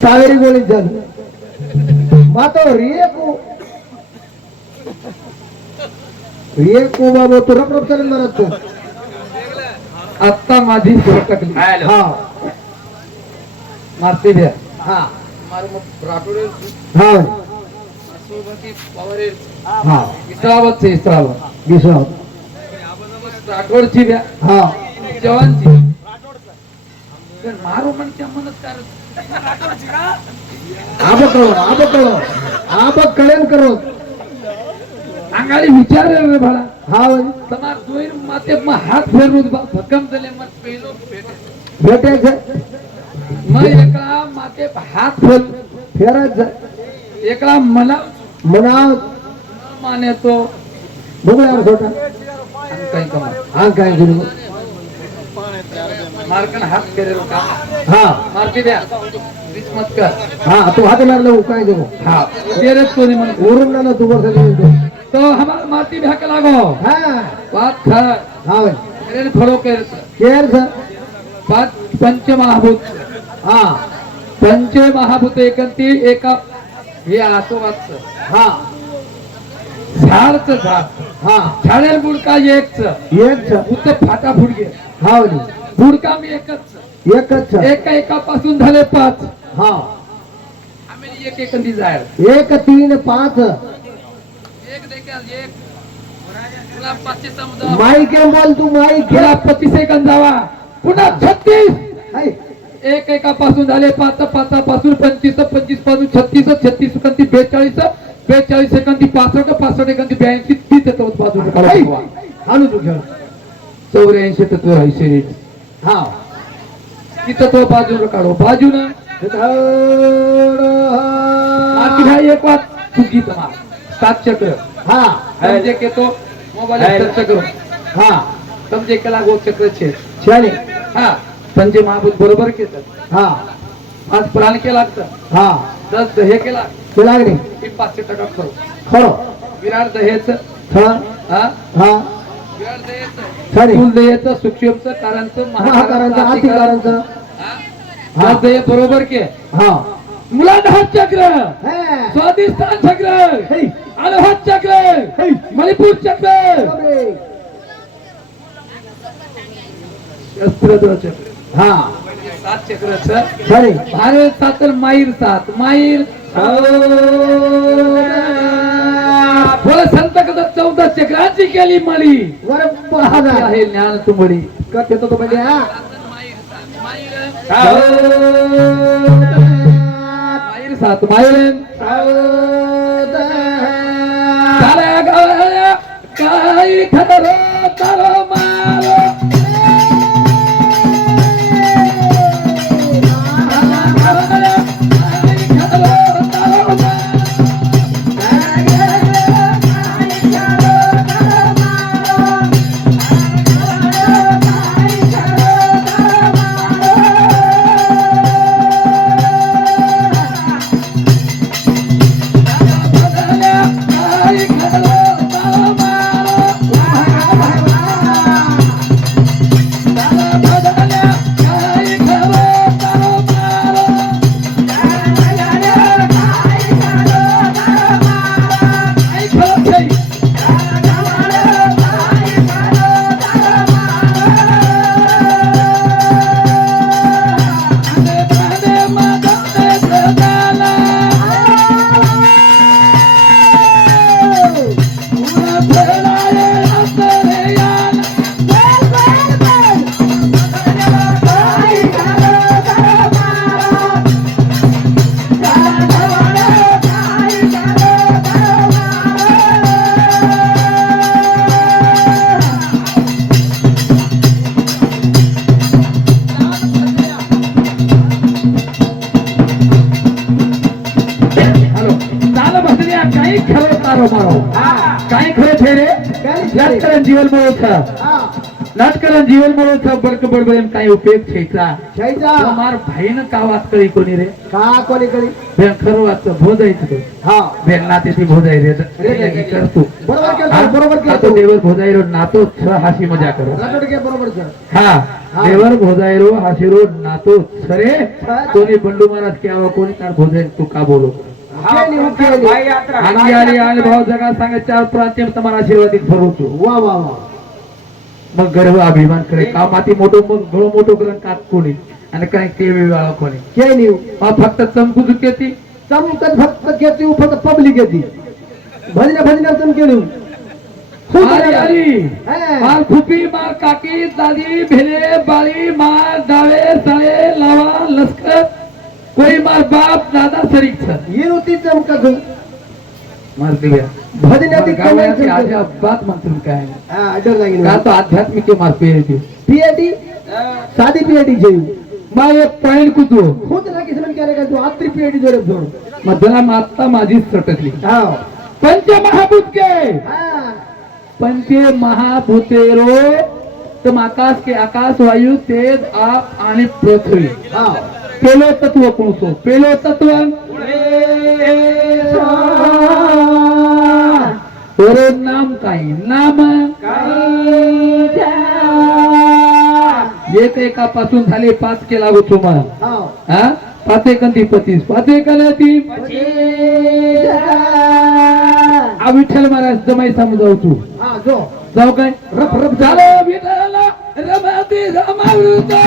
कावेरी गोळी झाली मातो रिएको बाबा तो रप चालेल मारत आता माझी टाकली हा मारते द्या हा मार मग राठोडे हा सोबती पावरे हा इस्त्रावत विश्वास राठोडची द्या हा जवानची तर मारो म्हणते म्हणत कारण आब कळेल करो अंगाली विचार रे भाडा हा तमार दोन माते मग हात फेरून भक्कम झाले मग पहिलो भेटायचं मग एका माते हात फेर फेरायचं एका मना मना माने तो बघूया छोटा काही कमा हा काय करू मारकन हात करे का हा मारती द्या मत कर हा तू हात मारला काय करू हा तेरच कोणी म्हण वरून ना तू वर तो हमार मारती भ्याक लागो हा बात खर हा तेरे खरो केर केर बात पंचमहाभूत हा पंचमहाभूत एकंती एका हे आसोबाच हा झाडचं झाड हा झाडेल बुडका एकच उत फाटा फुडगे हा बुडका मी एकच एकापासून झाले 5 हा आम्ही एक एकंदी जाय 1 3 5 एक देखील एक तुला 25 समुद्र माईक बोल तू माईक तुला 25 सेकंद जावा पुन्हा 36 हाय एकापासून झाले 5 पासून 25 पासून 36 सेकंदी 42 सेकंदी 65 सेकंदी 82 30 तत्व बाजूला काढा हालू तू खेळ 84 तत्व राहायचे हा की तत्व बाजूला काढो बाजूला माती भाई एक बात चुकी तमार 7 चक्र हा समजे के तो मोबाइल चक्र हा समजे केला गो चक्र छे चाले हा पंच महाभूत बरोबर केलं हा 5 प्राण के लागतं हा 10 दहे केला ते लागले की 500 टका करू खरो विराट दहेच हा हा हा विराट दहेच चाले फुल दहेचं सूक्ष्मचं कारणचं महाकारांचं आतिकारांचं हा दहे बरोबर के हा मुलाधार चक्र हे स्वादिष्टान चक्र हे अनहद चक्र मणिपूर चक्र शस्त्रध्वज चक्र हा 7 चक्रच चाले भारत 7 माईर 7 माईर बोल संत कदा 14 चक्राची केली मळी वर बहादा आहे ज्ञान तुमडी का येतो तो म्हणजे हा माईर 7 माईर काही खतर तर मारो नाटकाला जीवन म्हणून बडक बडबडेन काही उपयोग छेचा छायचा मार भाईनं का वाच करी कोणी रे का कोणी करी बेन खरं वाचतं भोजायचं ते हा बेन नाते ती भोजाई रे करतो बरोबर केलं बरोबर तो केलं देवर भोजाईरो नातो छ हासी मजा करो लाटोड के बरोबर कर हा देवर भोजाईरो हासीरो नातो छरे कोणी बंडू महाराज किंवा कोणी तार भोजाई तू का बोलो अंगी आली आणि भाव जगा सांगा चार प्रांत तुम्हाला आशीर्वादित भरवतो वा वा वा मग गर्व अभिमान करे का माती मोठो मग गळो मोठो करून कात कोणी आणि काय ते वेळा कोणी के न्यू फक्त चमकू चुकेती चमकत फक्त घेते फक्त पब्लिक येते भजण्या भजण्या तुम केली आली आली मार फुपी मार काकी दादी भेले बाळी मार डाळे साळे लावा लष्कर कोई मार बाप दादा सरीक ये होती चमकत मार दिव्या भजण्याची गावाची अजिबात म्हणतो काय हा अडर लागेल का तो आध्यात्मिक मार पेरती पीएटी सादी पीएटी जेऊ मग एक पॉइंट कुतू होत ना की समज केलं का तू आत्री पीएटी जोरे जोड मधला माता माझीच सटकली हा पंच महाभूत के हा पंच महाभूतेरो तुम आकाश के आकाश वायु तेज आप आणि पृथ्वी हा पेलो तत्व कोणतो पेलो तत्व ओरे नाम काही नाम एक एकापासून झाले 5 केला होतो मग हा हा 5 एकांती 35 5 एकांती आ विठ्ठल महाराज जमाई समजाव तू हा जो जाऊ काय रफ रफ झालं विठ्ठला रमाती रमावृता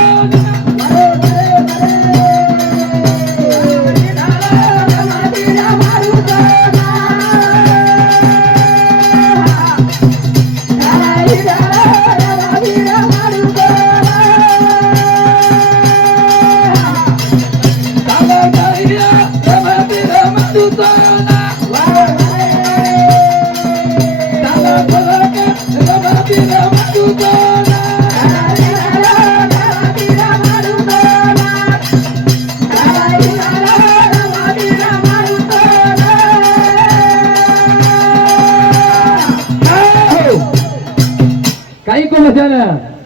काही कोण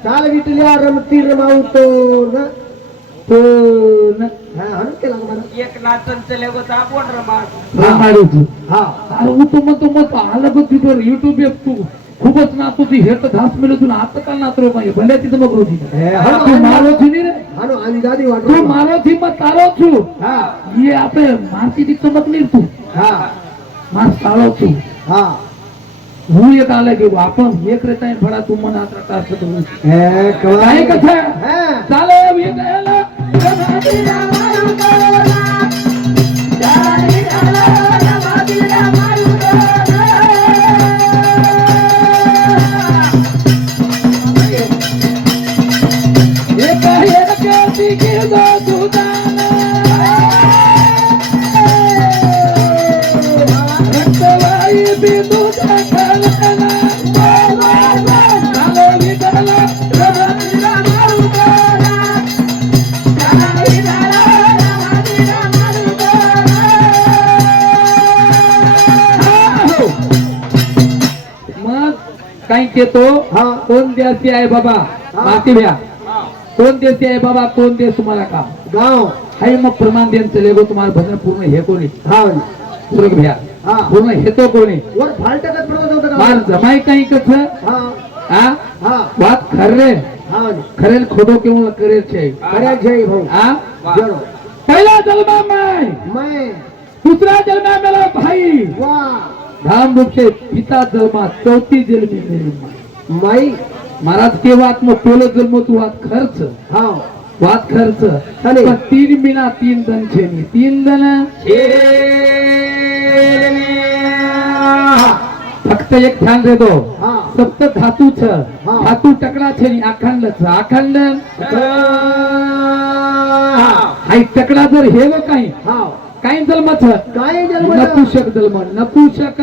चाल विटल्या रमती रमावतो ना हा हन केला मला एक नाचन चले होता आपण रमाडूची हा अरे तू मत आलं बघ तिथं युट्यूब तू खूपच नाचतो हे तर घास मिळत तुला आता का नाचरो पाहिजे भले तिथं मग रोजी तू मारोची नाही रे हनो अंदाजी तू वाटतो मारोची मग तारो छू हा ये आपले मारती ती चमक नाही तू हा मार तारो छू हा હું એક આલે કે આપણ એક રેતા ફળા તું મને આતરા કાસ તો હે કાઈ કથા હે ચાલે એ ગયેલા રમાતી રામારું કોલા ચાલી ચાલો રમાતી રામારું કોલા એ કહે કે તીકી દો સુદાના રક્તવાઈ બિંદુ काही केतो हा कोण देशी आहे बाबा माती भ्या कोण देशी आहे बाबा कोण देश तुम्हाला का गाव हाय मग प्रमाण देन चलेगो तुम्हाला भजन पूर्ण हे कोणी हा पूर्ण भ्या हा पूर्ण हेतो कोणी वर फालटकत पडत होतं का मार जमाई काही कस हा हा हा વાત ખરે हा ખરેલ ખોટો કેવું કરે છે કર્યા જય ભાऊ હા जरो પહેલા જન્મા માં मैं दूसरा जन्मा मेरा भाई वाह धाम रूप से पिता जन्मा चौथी जन्मी मेरी माँ माई महाराज के बात में पहले जन्म तू बात खर्च हा बात खर्च चालेल. पण 3 मीना 3 दन छे नी 3 दन फक्त एक ध्यान दे दो हा सप्त धातू छ हा. धातू टकड़ा छे नी अखंड छ अखंड हाई टकड़ा जर हेलो काही हा काही जन्म छ काय जन्म नपुषक जन्म नपुषक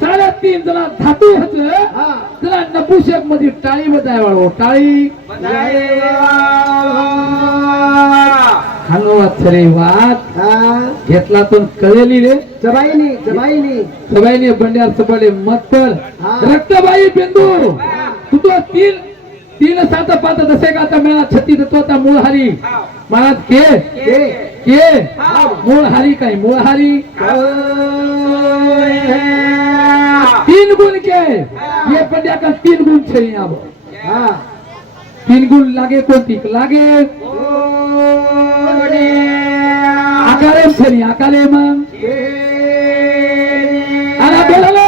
साडेतीन जण धातू होत हा त्याला नपुषक मध्ये टाळी बजाय वाळो टाळी वाचरे वाद हा घेतला तो कळेली रे जबाईनी जबाईनी सबाईने बंड्यार सबाले मतपर हा. रक्तबाई बिंदू तू तो तीन 7-5 दशक आता मेळा 36 तो आता मूळ हरी महाराज के मूळ हरी काय मूळ हरी 3 गुण के ये बंड्या का 3 गुण छे यहाँ हा 3 गुण लागे कोणती लागे आकारे छे आकारे मग आला बेळलो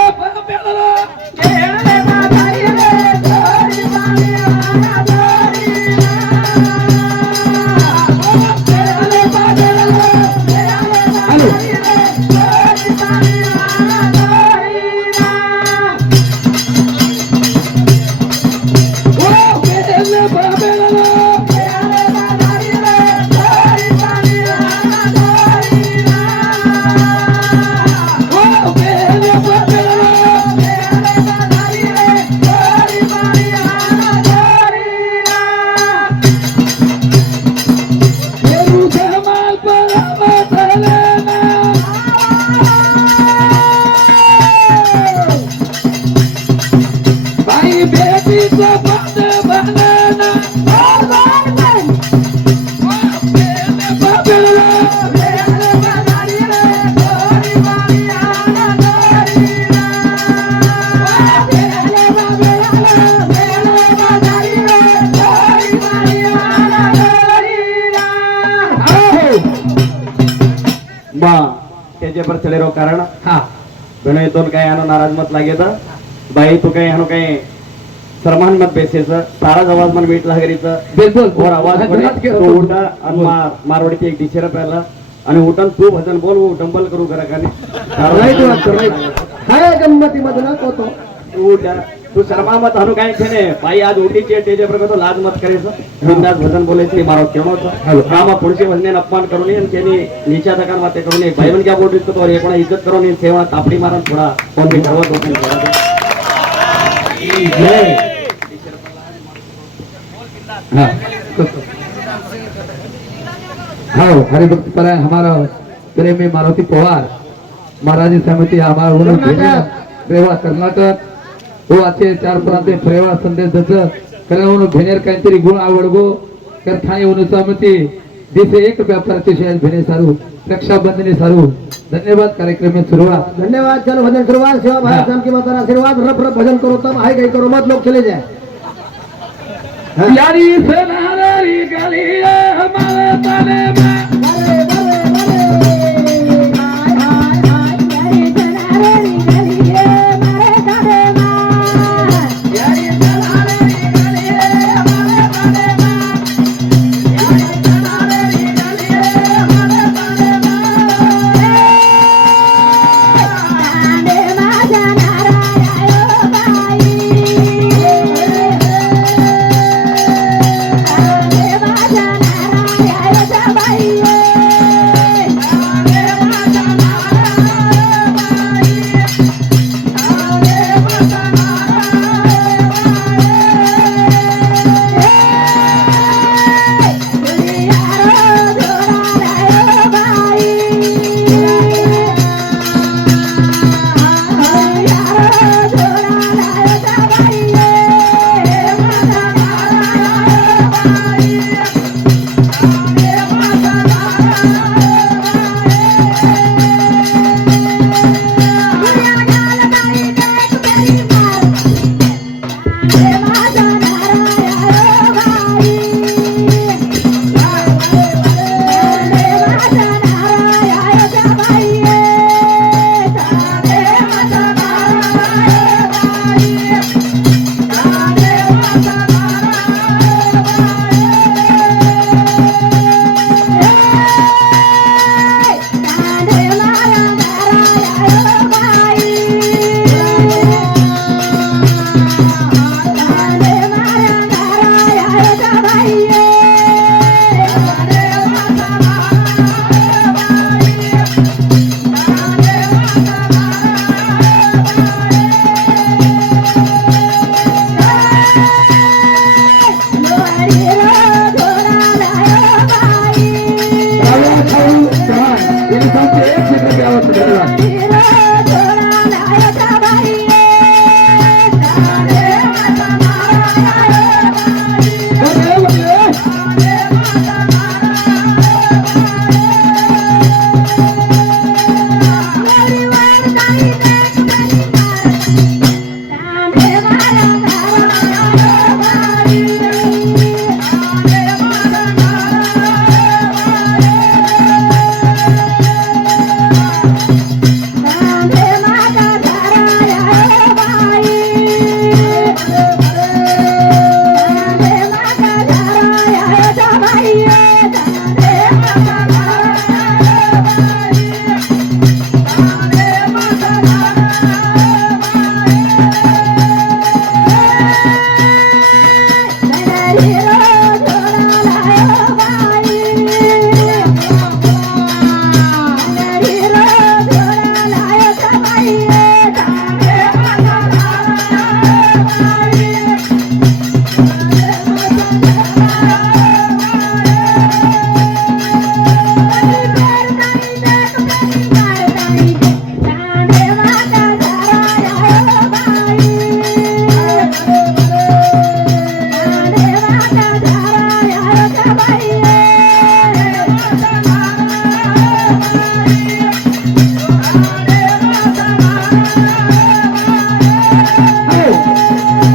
त्याचे पर चले रो कारण हा बने तो काय आनो नाराज मत लागे तर बाई तू काय आनो काय सरमान मत बेसेस सारा आवाज मन मीठ लागरीच बिलकुल और आवाज पडे तो उठा आणि मारवाडीची एक टीचर पहिला आणि उठन तू भजन बोल वो डंबल करू करा राईट हाय गंमती मधला तो उठा तू शर्मा मत हनु काय छे बाई आज उठीची टेजे पर तो लाज मत करेस बिंदास भजन बोलायची मारो केणो रामा पुढचे भजने अपमान करून आणि त्यांनी नीचा तकार माते करून भाई बन क्या बोल रही तो एक इज्जत करून सेवा तापडी मारन थोडा कोण भी करवत होते हाँ हरे भक्त पर हमारा प्रेमी मारुति पवार महाराजी समिति हमारा उन्होंने प्रेवा कर्नाटक वो अच्छे 4 प्रांत प्रेवा संदेश दच कला उन्होंने भेनेर काहीतरी गुण आवडगो कर थाई उन्होंने समिति दिसे एक व्यापाराचे शेअर भेने सारू रक्षाबंधनी सारू धन्यवाद कार्यक्रम में शुरुआत धन्यवाद चलो भजन शुरुआत सेवा भारत नाम की माता आशीर्वाद रब रब भजन करो तब हाय गई करो मत लोग चले जाए यारी सनारी गलिया हमारे तने में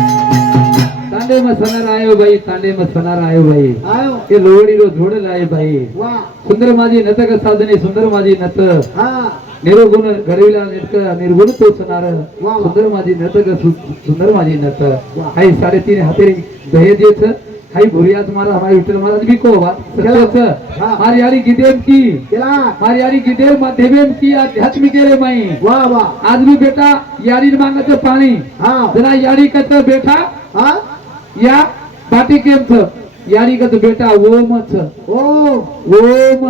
तांडे में सनार आयो भाई, तांडे में सनार आयो भाई. आयो ये लोवडी रो जोड़ लाए भाई. वा सुंदर माझी नत साधने सुंदर माझी नत हा निर्गुण घडविला नेटक निर्गुण तो सनार वा. सुंदर माझी नत सुंदर माझी नत वा. हाई 3.5 हातेरी दहेजेच हाई भुरियाच मारा हमारी विठ्ठल महाराज भी को बात सत्यच हा. मारी यारी गिदेम की केला मारी यारी गिदेम माध्यमेम की आध्यात्मिक रे माई वा वा आज भी बेटा यारी मांगत पाणी हा जना यारी कत बेटा हा या बाटी केम छ यारी कत बेटा ओम छ ओम ओम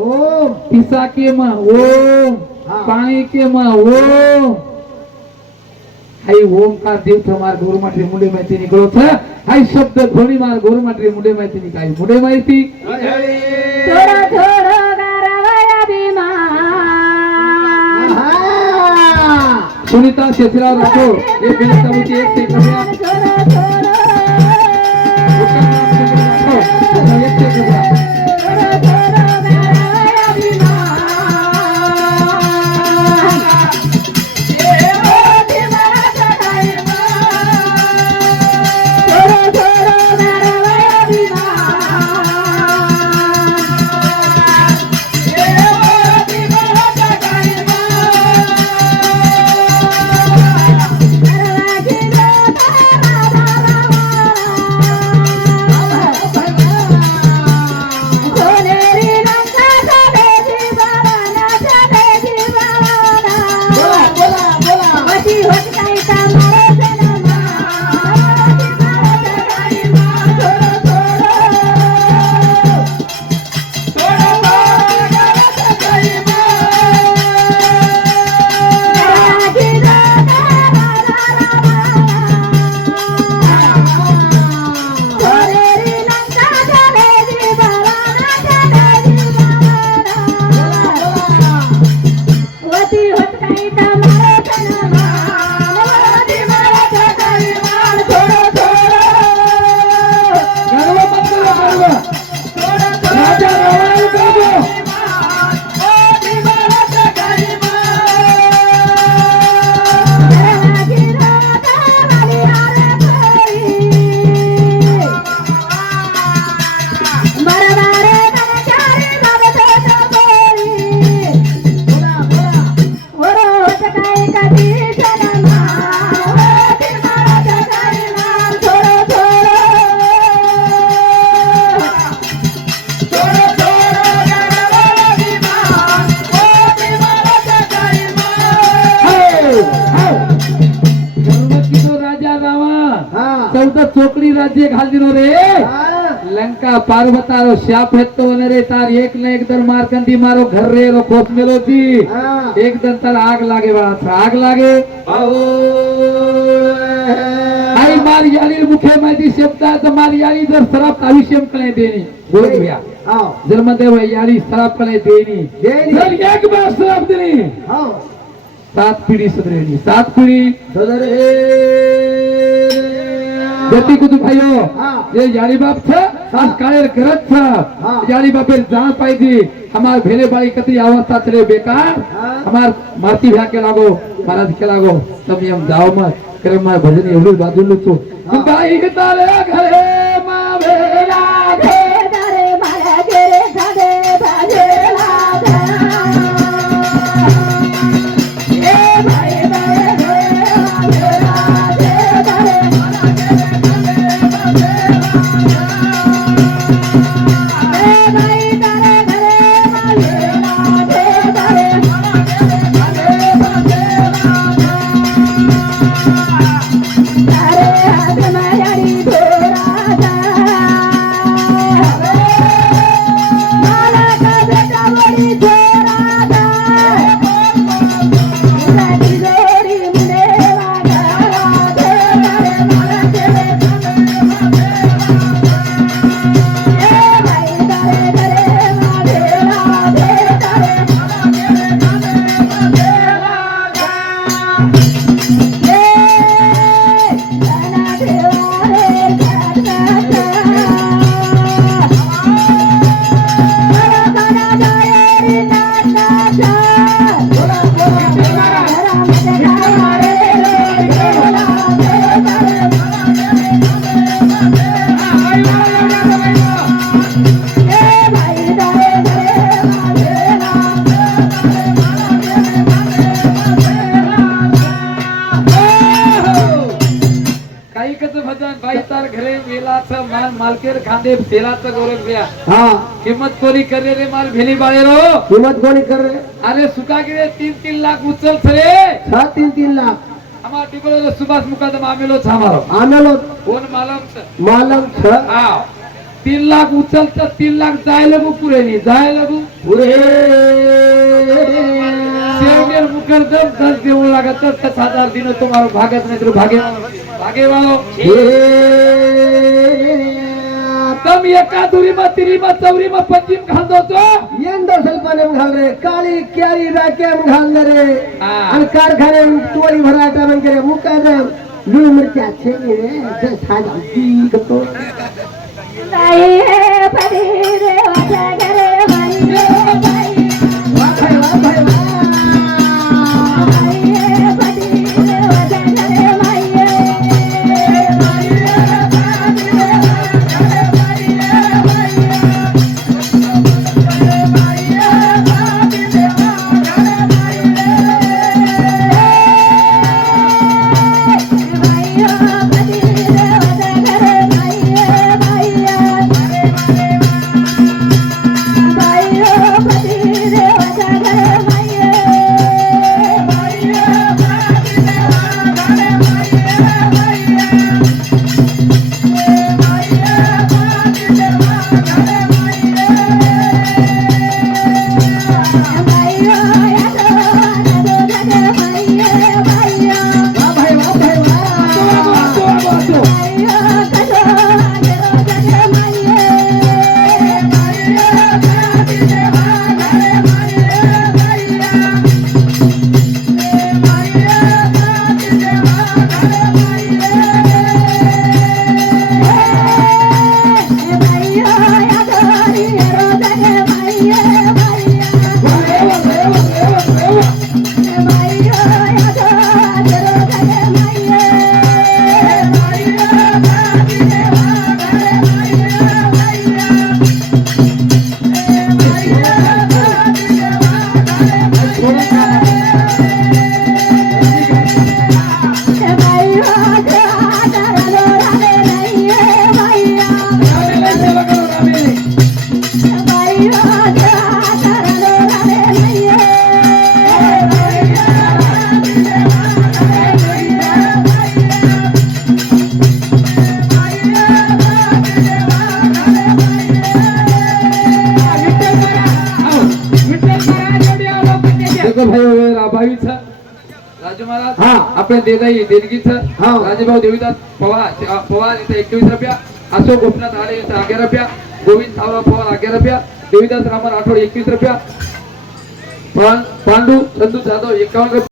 ओम पिसा के म ओम हाँ. पानी के म ओम हाई ओमकार देव मार गोरमाटी मुंडे माहिती निकलो छ हाई शब्द ध्वनी मार गोरमाटी मुंडे माहिती निकाय मुंडे माहिती थोडं थोडं गारवाया भीमा हा सुनीता शेषराव राठोड ये बिलता होती एक से करूया थोडं थोडं एक से करूया थोडं थोडं गारवाया भीमा ए ओ भीमाचा टाइमा थोडं थोडं गारवाया भीमा ए ओ भीमाचा टाइमा गारवाची सोनेरी रंगाचा बेजी बाळाचा बेजी बाळा बोला बोला बोला मती होत नाही तामारा जन्मा मती मारत नाही मा थोडं थोडं गावात काही मा गावाची सोनेरी रंगाचा बेजी बाळाचा बेजी बाळा वती होत नाही तामारा जन्मा मती मारत नाही मा थोडं गर्व मत करो गर्व राजा रावण गर्व गर्व कितो राजा रावण हा 14 चोकड़ी राज्य घाल दिनो रे हा लंका पार्वतारो शाप हेतो रे तार एक न एक दर मारकंदी मारो घर रे रो खोस मेलो जी हा एक दर तार आग लागे वाला था आग लागे आई मार यारी मुखे माहिती शब्दा तर मार यारी जर सराप आयुष्यम कळे देनी बोल भैया हा जर मध्ये यारी सराप कळे देनी देनी. जर एक बार सराप देनी हा 7 पिढी सुधरेनी 7 पिढी सदरे बेटी कुछ भाइयों हाँ. ये यारी बाप था आज कायर करत था हाँ. यारी बापे जान पाई थी हमार भेले बाड़ी कतरी अवस्था चले बेकार हाँ. हमार मारती भ्या के लागो महाराज के लागो तब हम जाओ मत करम में भजन एवढी बाजू लुचो हाँ. गाई तारे घरे मा भेला दरे मला गेरे धडे भजेला ए भाई मालकेर खांदे तेलाचं गोरख द्या हाँ किंमत कोणी करे रे माल भेली बाळे रो कीमत कोणी कर रहे अरे सुका गिरे 3-3 लाख उचल रे 3 लाख हमार टिकलो सुभाष मुकादम आमेलो छामारो आमेलो कोण मालम छ मालम छ हा 3 लाख उचल तर 3 लाख जाय लगू पुरे नाही जाय लगू पुरे शेवटेर मुकरदम 10 देऊ लागत तर 10,000 दिन तुम्हारो भागत नाही तर भागे वालो तम एका दुरी मा तिरी मा चौरी मा पंचीम घाल दो तो यंदा सल्पाने घाल रे काळी क्यारी राके घाल रे हा. आणि कारखाने टोळी भराटा मन करे मुकादम लूण मिरच्या छे रे जे साजा दी तो नाही हे परी देवाच्या घरे बाई बाई वाह भाई वाह भाई वाह नाही हे परी देवाच्या घरे बाई वाह भाई वाह भाई वाह देखो भाई वगैरे राभावीचा राजू महाराज हा. आपण देदाई देणगीचं हा. राजेभाऊ देवीदास पवार इथं 21 रुपया अशोक गोपनाथ आले इथं 11 रुपया गोविंद सावराव पवार 11 रुपया देवीदास रामन राठोड 21 रुपया पांडू संतू जाधव 51 रुपया